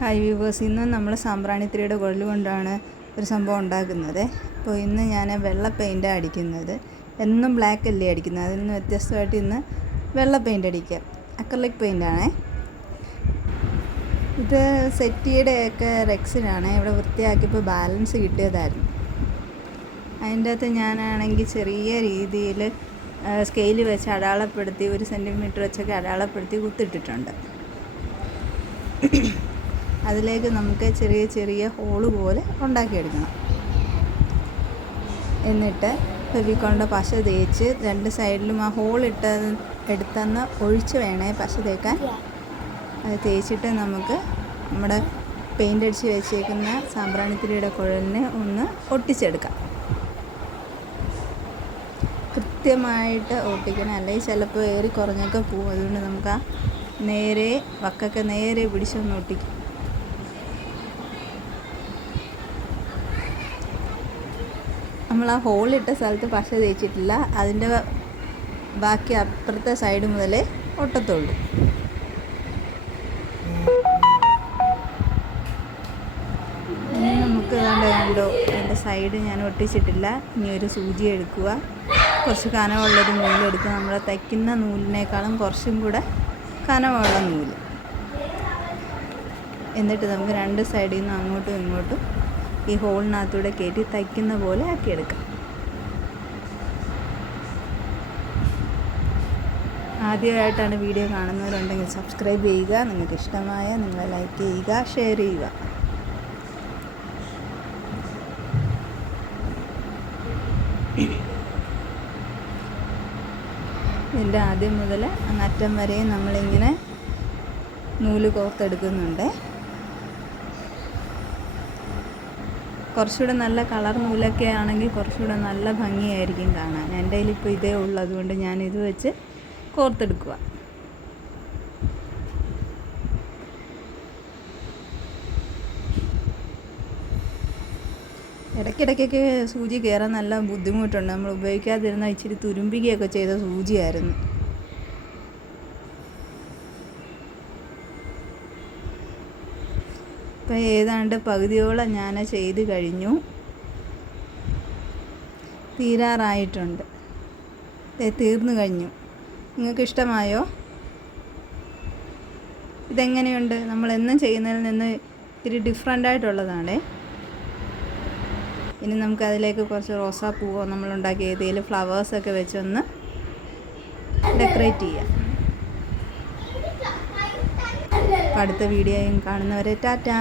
Hi viewers, ഇന്ന് നമ്മൾ സാമ്പ്രാണിത്തിരിയുടെ കുഴൽ കൊണ്ടാണ് ഒരു സംഭവം ഉണ്ടാക്കുന്നത്. അപ്പോൾ ഇന്ന് ഞാൻ വെള്ള പെയിൻറ്റാണ് അടിക്കുന്നത്. എന്നും ബ്ലാക്ക് അല്ലേ അടിക്കുന്നത്, അതിൽ നിന്ന് വ്യത്യസ്തമായിട്ട് ഇന്ന് വെള്ള പെയിൻ്റ് അടിക്കാം. അക്രലിക് പെയിൻ്റാണേ. ഇത് സെറ്റിയുടെയൊക്കെ റെക്സിനാണ്. ഇവിടെ വൃത്തിയാക്കിയപ്പോൾ ബാലൻസ് കിട്ടിയതായിരുന്നു. അതിൻ്റെ അകത്ത് ഞാനാണെങ്കിൽ ചെറിയ രീതിയിൽ സ്കെയിൽ വെച്ച് അടയാളപ്പെടുത്തി 1 സെൻറ്റിമീറ്റർ വെച്ചൊക്കെ അടയാളപ്പെടുത്തി കുത്തിട്ടിട്ടുണ്ട്. അതിലേക്ക് നമുക്ക് ചെറിയ ചെറിയ ഹോള് പോലെ ഉണ്ടാക്കിയെടുക്കണം. എന്നിട്ട് ഫെവിക്കോളിൻ്റെ പശ തേച്ച് 2 സൈഡിലും ആ ഹോൾ എടുത്തെന്ന് ഒഴിച്ച് വേണേ പശ തേക്കാൻ. അത് തേച്ചിട്ട് നമുക്ക് നമ്മുടെ പെയിൻ്റ് അടിച്ച് വെച്ചേക്കുന്ന സാമ്പ്രാണിത്തിരിയുടെ കുഴലിനെ ഒന്ന് ഒട്ടിച്ചെടുക്കാം. കൃത്യമായിട്ട് ഒട്ടിക്കണം, അല്ലെങ്കിൽ ചിലപ്പോൾ ഏറി കുറഞ്ഞൊക്കെ പോവും. അതുകൊണ്ട് നമുക്ക് ആ നേരെ വക്കൊക്കെ നേരെ പിടിച്ചൊന്ന് ഒട്ടിക്കും. നമ്മൾ ആ ഹോളിട്ട സ്ഥലത്ത് പശ തേച്ചിട്ടില്ല, അതിൻ്റെ ബാക്കി അപ്പുറത്തെ സൈഡ് മുതലേ ഒട്ടത്തുള്ളൂ. ഇനി നമുക്ക് കണ്ടോ അതിൻ്റെ സൈഡ് ഞാൻ ഒട്ടിച്ചിട്ടില്ല. ഇനി ഒരു സൂചി എടുക്കുക, കുറച്ച് കനമുള്ളൊരു നൂലെടുക്കുക. നമ്മൾ തയ്ക്കുന്ന നൂലിനേക്കാളും കുറച്ചും കൂടെ കനമുള്ള നൂല്. എന്നിട്ട് നമുക്ക് 2 സൈഡിൽ നിന്ന് അങ്ങോട്ടും ഇങ്ങോട്ടും ഈ ഹോളിനകത്തൂടെ കയറ്റി തയ്ക്കുന്ന പോലെ ആക്കിയെടുക്കാം. ആദ്യമായിട്ടാണ് വീഡിയോ കാണുന്നവരുണ്ടെങ്കിൽ സബ്സ്ക്രൈബ് ചെയ്യുക. നിങ്ങൾക്ക് ഇഷ്ടമായ നിങ്ങൾ ലൈക്ക് ചെയ്യുക, ഷെയർ ചെയ്യുക. ഇതിൻ്റെ ആദ്യം മുതൽ അങ്ങറ്റം വരെയും നമ്മളിങ്ങനെ നൂല് കോർത്തെടുക്കുന്നുണ്ട്. കുറച്ചുകൂടെ നല്ല കളർ നൂലൊക്കെ ആണെങ്കിൽ കുറച്ചുകൂടെ നല്ല ഭംഗിയായിരിക്കും കാണാൻ. എൻ്റെ കയ്യിലിപ്പോൾ ഇതേ ഉള്ളൂ, അതുകൊണ്ട് ഞാനിത് വെച്ച് കോർത്തെടുക്കുക. ഇടയ്ക്കിടയ്ക്കൊക്കെ സൂചി കയറാൻ നല്ല ബുദ്ധിമുട്ടുണ്ട്. നമ്മൾ ഉപയോഗിക്കാതിരുന്ന ഇച്ചിരി തുരുമ്പിക്കുകയൊക്കെ ചെയ്ത സൂചിയായിരുന്നു. ഇപ്പം ഏതാണ്ട് പകുതിയോളം ഞാൻ ചെയ്ത് കഴിഞ്ഞു, തീരാറായിട്ടുണ്ട്. തീർന്നു കഴിഞ്ഞു. നിങ്ങൾക്ക് ഇഷ്ടമായോ? ഇതെങ്ങനെയുണ്ട്? നമ്മളെന്നും ചെയ്യുന്നതിൽ നിന്ന് ഇത്തിരി ഡിഫറെൻ്റായിട്ടുള്ളതാണേ. ഇനി നമുക്കതിലേക്ക് കുറച്ച് റോസാപ്പൂവോ നമ്മളുണ്ടാക്കിയ ഏതെങ്കിലും ഫ്ലവേഴ്സൊക്കെ വെച്ചൊന്ന് ഡെക്കറേറ്റ് ചെയ്യാം. അടുത്ത വീഡിയോയും കാണുന്നവരെ ടാറ്റാ.